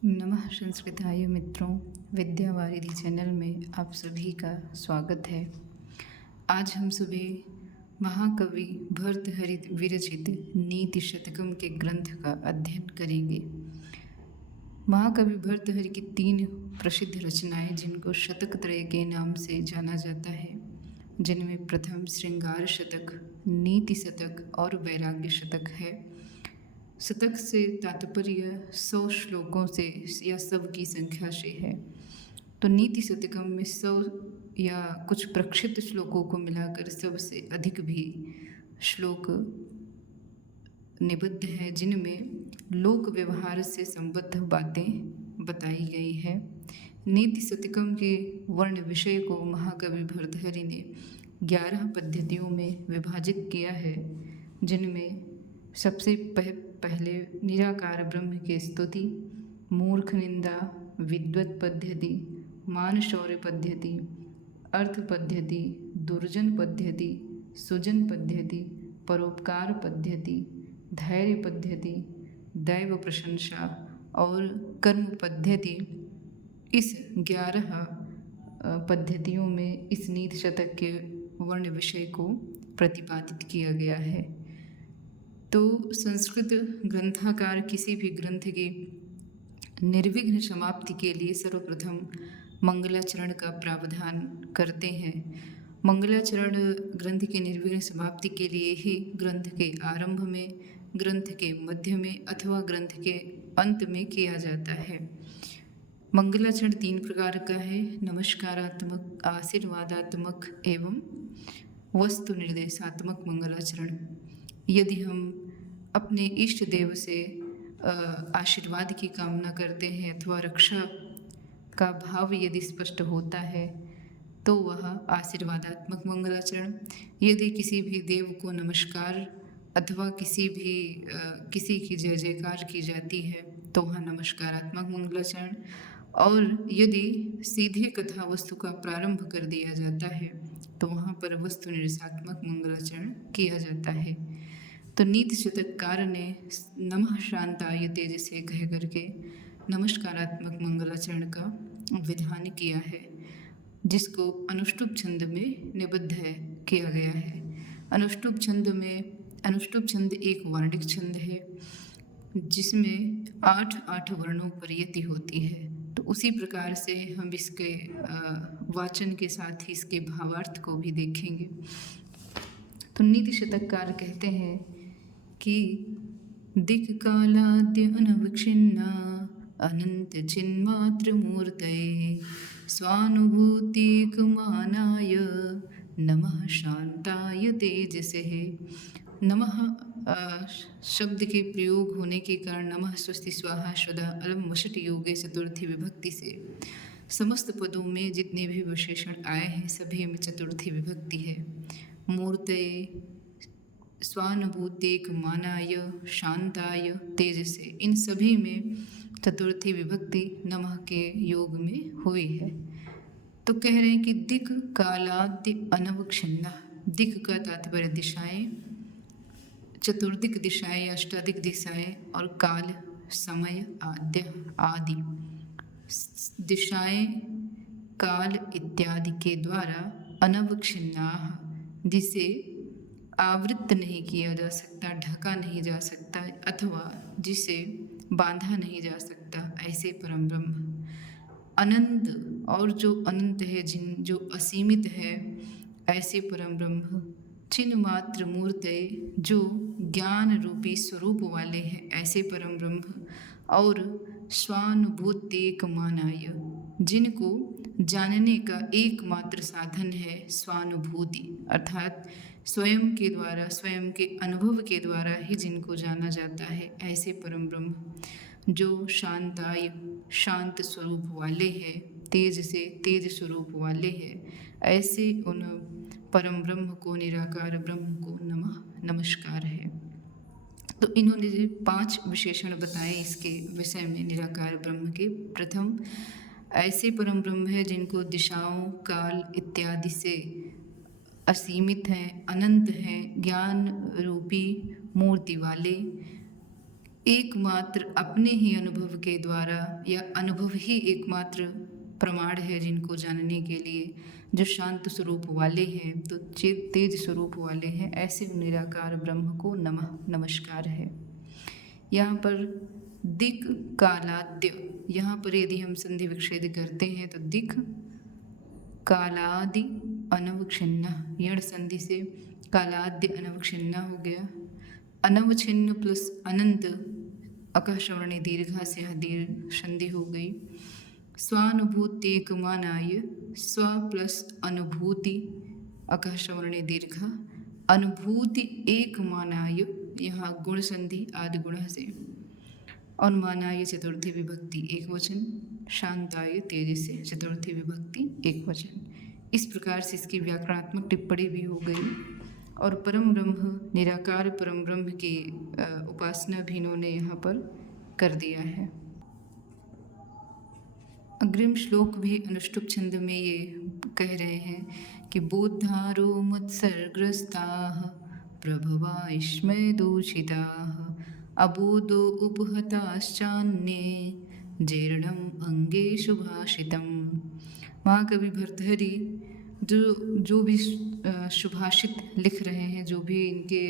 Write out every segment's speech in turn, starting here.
नमः संस्कृताय मित्रों, विद्यावारिधि चैनल में आप सभी का स्वागत है। आज हम सुबह महाकवि भर्तृहरि विरचित नीति शतकम के ग्रंथ का अध्ययन करेंगे। महाकवि भर्तृहरि की 3 प्रसिद्ध रचनाएं जिनको शतक त्रय के नाम से जाना जाता है, जिनमें प्रथम श्रृंगार शतक, नीति शतक और वैराग्य शतक है। शतक से तात्पर्य 100 श्लोकों से या सब की संख्या से है। तो नीति शतकम में 100 या कुछ प्रक्षिप्त श्लोकों को मिलाकर सबसे अधिक भी श्लोक निबद्ध है, जिनमें लोक व्यवहार से संबद्ध बातें बताई गई है। नीति शतकम के वर्ण विषय को महाकवि भर्तृहरि ने 11 पद्धतियों में विभाजित किया है, जिनमें सबसे पहले निराकार ब्रह्म की स्तुति, मूर्ख निंदा, विद्वत पद्धति, मान शौर्य पद्धति, अर्थ पद्धति, दुर्जन पद्धति, सुजन पद्धति, परोपकार पद्धति, धैर्य पद्धति, दैव प्रशंसा और कर्म पद्धति। इस 11 पद्धतियों में इस नीति शतक के वर्ण विषय को प्रतिपादित किया गया है। तो संस्कृत ग्रंथकार किसी भी ग्रंथ की निर्विघ्न समाप्ति के लिए सर्वप्रथम मंगलाचरण का प्रावधान करते हैं। मंगलाचरण ग्रंथ की निर्विघ्न समाप्ति के लिए ही ग्रंथ के आरंभ में, ग्रंथ के मध्य में अथवा ग्रंथ के अंत में किया जाता है। मंगलाचरण 3 प्रकार का है: नमस्कारात्मक, आशीर्वादात्मक एवं वस्तु निर्देशात्मक मंगलाचरण। यदि हम अपने इष्ट देव से आशीर्वाद की कामना करते हैं अथवा रक्षा का भाव यदि स्पष्ट होता है तो वह आशीर्वादात्मक मंगलाचरण। यदि किसी भी देव को नमस्कार अथवा किसी की जय जयकार की जाती है तो वह नमस्कारात्मक मंगलाचरण। और यदि सीधे कथा वस्तु का प्रारंभ कर दिया जाता है तो वहाँ पर वस्तु निर्देशात्मक मंगलाचरण किया जाता है। तो नीति शतककार ने नमः शांताय तेज से कह करके नमस्कारात्मक मंगलाचरण का विधान किया है, जिसको अनुष्टुप छंद में निबद्ध किया गया है। अनुष्टुप छंद एक वर्णिक छंद है, जिसमें 8 वर्णों पर यति होती है। तो उसी प्रकार से हम इसके वाचन के साथ ही इसके भावार्थ को भी देखेंगे। तो नीति शतककार कहते हैं कि दिक् कालाद्य अनवक्षिन्ना अनंत चिन्मात्र मूर्तये स्वानुभूतिकमानाय नमः शांताय तेजसे। नमः शब्द के प्रयोग होने के कारण नमः स्वस्ति स्वाहा स्वधा अलम वशट योगे चतुर्थी विभक्ति से समस्त पदों में जितने भी विशेषण आए हैं सभी में चतुर्थी विभक्ति है। मूर्तये, स्वानुभूतिक मानाय, शांताय, तेजसे, इन सभी में चतुर्थी विभक्ति नमः के योग में हुई है। तो कह रहे हैं कि दिक् कालाद्य अनवक्षिन्ना। दिक् का तात्पर्य दिशाएं, चतुर्दिक दिशाएं या अष्टादिक दिशाएं, और काल समय आद्य आदि दिशाएं काल इत्यादि के द्वारा अनवक्षिन्ना, जिसे आवृत्त नहीं किया जा सकता, ढका नहीं जा सकता अथवा जिसे बांधा नहीं जा सकता, ऐसे परम ब्रह्म। अनंत, और जो अनंत है, जो असीमित है, ऐसे परम ब्रह्म। चिन्ह मात्र मूर्तये, जो ज्ञान रूपी स्वरूप वाले हैं, ऐसे परम ब्रह्म। और स्वानुभूतिक मानाय, जिनको जानने का एकमात्र साधन है स्वानुभूति, अर्थात स्वयं के द्वारा, स्वयं के अनुभव के द्वारा ही जिनको जाना जाता है, ऐसे परम ब्रह्म। जो शांताय, शांत स्वरूप वाले हैं, तेज से तेज स्वरूप वाले हैं, ऐसे उन परम ब्रह्म को, निराकार ब्रह्म को नमस्कार है। तो इन्होंने जो 5 विशेषण बताए इसके विषय में निराकार ब्रह्म के। प्रथम, ऐसे परम ब्रह्म है जिनको दिशाओं, काल इत्यादि से असीमित हैं, अनंत हैं, ज्ञान रूपी मूर्ति वाले, एकमात्र अपने ही अनुभव के द्वारा, या अनुभव ही एकमात्र प्रमाण है जिनको जानने के लिए, जो शांत स्वरूप वाले हैं, तो तेज स्वरूप वाले हैं, ऐसे निराकार ब्रह्म को नमस्कार है। यहाँ पर दिक् कालाद्य, यहाँ पर यदि हम संधि विच्छेद करते हैं तो दिक् कालादि अनवच्छिन्न, यण संधि से कालाद्य अनवच्छिन्न हो गया। अनवच्छिन्न प्लस अनंत अकः श्रवणे दीर्घा से दीर्घ संधि हो गई। स्वानुभूति एकमानाय, स्व प्लस अनुभूति अकः श्रवणे दीर्घा, अनुभूति एक मानाय, यहाँ गुण संधि आदि गुण से, और मानाय चतुर्थी विभक्ति एक वचन, शांताय तेज से चतुर्थी विभक्ति एक वचन। इस प्रकार से इसकी व्याकरणात्मक टिप्पणी भी हो गई। और परम ब्रह्म, निराकार परम ब्रह्म की उपासना भी इन्होंने यहाँ पर कर दिया है। अग्रिम श्लोक भी अनुष्टुप छंद में ये कह रहे हैं कि बोद्धारो मत्सर्ग्रस्ताः प्रभवा इष्मय दूषिताः अबोधो उपहताश्चान्ये जीर्णम अंगेषु भाषितम। महाकवि भर्तृहरि जो भी सुभाषित लिख रहे हैं, जो भी इनके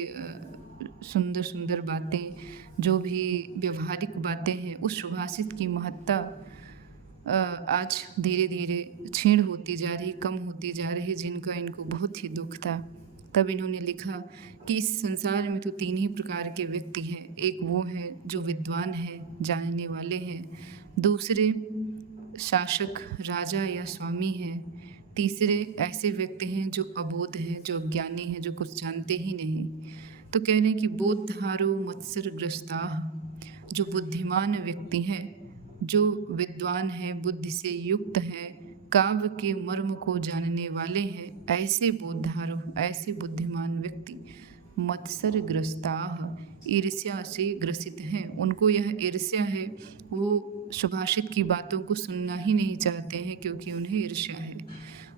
सुंदर सुंदर बातें, जो भी व्यवहारिक बातें हैं, उस सुभाषित की महत्ता आज धीरे धीरे क्षीण होती जा रही, कम होती जा रही, जिनका इनको बहुत ही दुख था। तब इन्होंने लिखा कि इस संसार में तो तीन ही प्रकार के व्यक्ति हैं। एक वो हैं जो विद्वान हैं, जानने वाले हैं। दूसरे शासक, राजा या स्वामी हैं। तीसरे ऐसे व्यक्ति हैं जो अबोध हैं, जो अज्ञानी हैं, जो कुछ जानते ही नहीं। तो कह रहे हैं कि बोधहारो मत्सरग्रस्ता, जो बुद्धिमान व्यक्ति हैं, जो विद्वान हैं, बुद्धि से युक्त हैं, काव्य के मर्म को जानने वाले हैं, ऐसे बोधारो, ऐसे बुद्धिमान व्यक्ति मत्सरग्रस्ता, ईर्ष्या से ग्रसित हैं। उनको यह ईर्ष्या है, वो सुभाषित की बातों को सुनना ही नहीं चाहते हैं क्योंकि उन्हें ईर्ष्या है।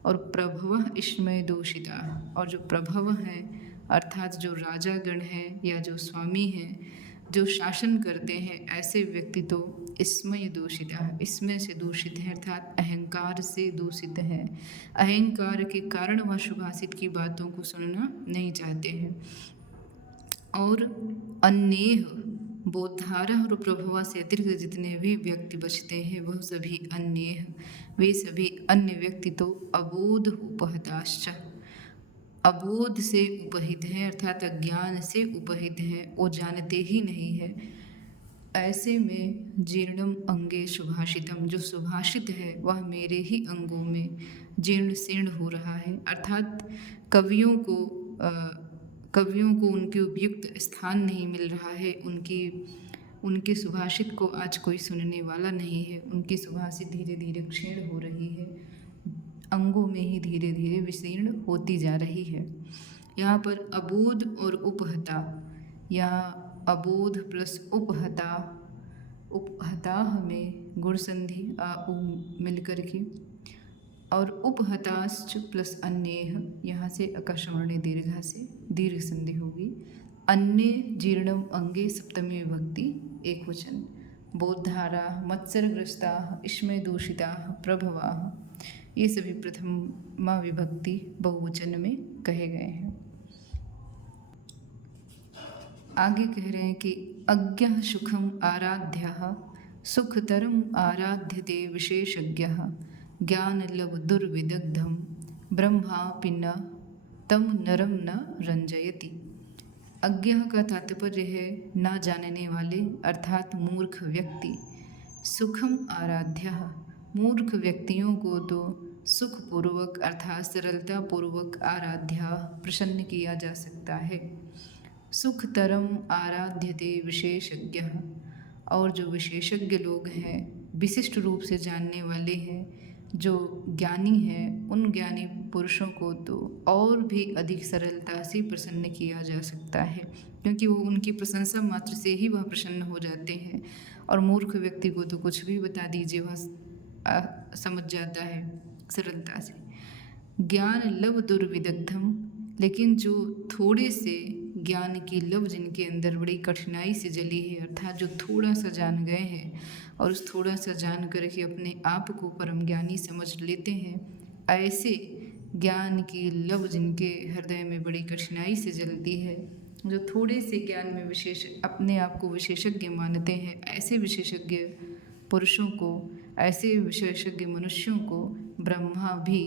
और प्रभव इष्मय दूषिता, और जो प्रभव हैं अर्थात जो राजागण हैं या जो स्वामी हैं, जो शासन करते हैं, ऐसे व्यक्ति तो इसमय दूषिता, इसमें से दूषित है, अर्थात अहंकार से दूषित है। अहंकार के कारण वह सुभाषित की बातों को सुनना नहीं चाहते हैं। और अन्येह, बोधारा और प्रभवा से अतिरिक्त जितने भी व्यक्ति बचते हैं वह सभी अन्येह, वे सभी अन्य व्यक्ति तो अबोध उपहताश्च, अबोध से उपहित हैं, अर्थात अज्ञान से उपहित हैं, वो जानते ही नहीं है। ऐसे में जीर्णम अंगे सुभाषितम, जो सुभाषित है वह मेरे ही अंगों में जीर्ण शीर्ण हो रहा है। अर्थात कवियों को उनके उपयुक्त स्थान नहीं मिल रहा है, उनके सुभाषित को आज कोई सुनने वाला नहीं है। उनकी सुभाषित धीरे धीरे क्षीण हो रही है, अंगों में ही धीरे धीरे विशीर्ण होती जा रही है। यहाँ पर अबोध और उपहता, यहाँ अबोध प्लस उपहता, उपहता में गुण संधि आ उ मिलकर के, और उपहताश्च प्लस अन्येह, यहाँ से अकस्मरणे दीर्घा से दीर्घ संधि होगी। अन्य जीर्णम अंगे सप्तमी विभक्ति एक वचन। बोधारा मत्सरग्रस्ता इष्मय दूषिता प्रभवा, ये सभी प्रथमा विभक्ति बहुवचन में कहे गए हैं। आगे कह रहे हैं कि अज्ञः सुखम आराध्यः सुखतरम आराध्यते विशेषज्ञः ज्ञानलव दुर्विदग्धम ब्रह्मापि न तम नरम न रंजयति। अज्ञः का तात्पर्य है ना जानने वाले, अर्थात मूर्ख व्यक्ति। सुखम आराध्यः, मूर्ख व्यक्तियों को तो सुखपूर्वक अर्थात सरलतापूर्वक आराध्या प्रसन्न किया जा सकता है। सुखतरम आराध्यते विशेषज्ञ, और जो विशेषज्ञ लोग हैं, विशिष्ट रूप से जानने वाले हैं, जो ज्ञानी हैं, उन ज्ञानी पुरुषों को तो और भी अधिक सरलता से प्रसन्न किया जा सकता है, क्योंकि वो उनकी प्रशंसा मात्र से ही वह प्रसन्न हो जाते हैं। और मूर्ख व्यक्ति को तो कुछ भी बता दीजिए वह समझ जाता है सरलता से। ज्ञान लव दुर्विदग्धम, लेकिन जो थोड़े से ज्ञान की लव जिनके अंदर बड़ी कठिनाई से जली है, अर्थात जो थोड़ा सा जान गए हैं और उस थोड़ा सा जान कर के अपने आप को परम ज्ञानी समझ लेते हैं, ऐसे ज्ञान की लव जिनके हृदय में बड़ी कठिनाई से जलती है, जो थोड़े से ज्ञान में अपने आप को विशेषज्ञ मानते हैं, ऐसे विशेषज्ञ पुरुषों को, ऐसे विशेषज्ञ मनुष्यों को ब्रह्मा भी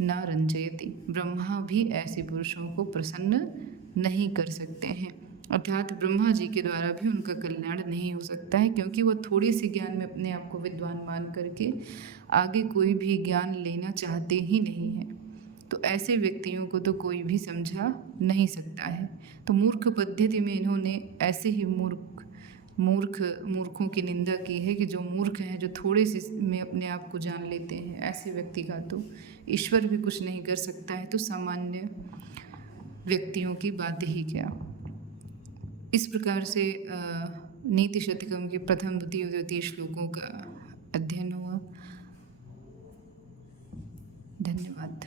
न रंजयति, ब्रह्मा भी ऐसे पुरुषों को प्रसन्न नहीं कर सकते हैं। अर्थात ब्रह्मा जी के द्वारा भी उनका कल्याण नहीं हो सकता है, क्योंकि वह थोड़े से ज्ञान में अपने आप को विद्वान मान करके आगे कोई भी ज्ञान लेना चाहते ही नहीं हैं। तो ऐसे व्यक्तियों को तो कोई भी समझा नहीं सकता है। तो मूर्ख पद्धति में इन्होंने ऐसे ही मूर्खों की निंदा की है कि जो मूर्ख हैं, जो थोड़े से में अपने आप को जान लेते हैं, ऐसे व्यक्ति का तो ईश्वर भी कुछ नहीं कर सकता है, तो सामान्य व्यक्तियों की बात ही क्या। इस प्रकार से नीति शतकम के प्रथम द्वितीय तृतीय श्लोकों का अध्ययन हुआ। धन्यवाद।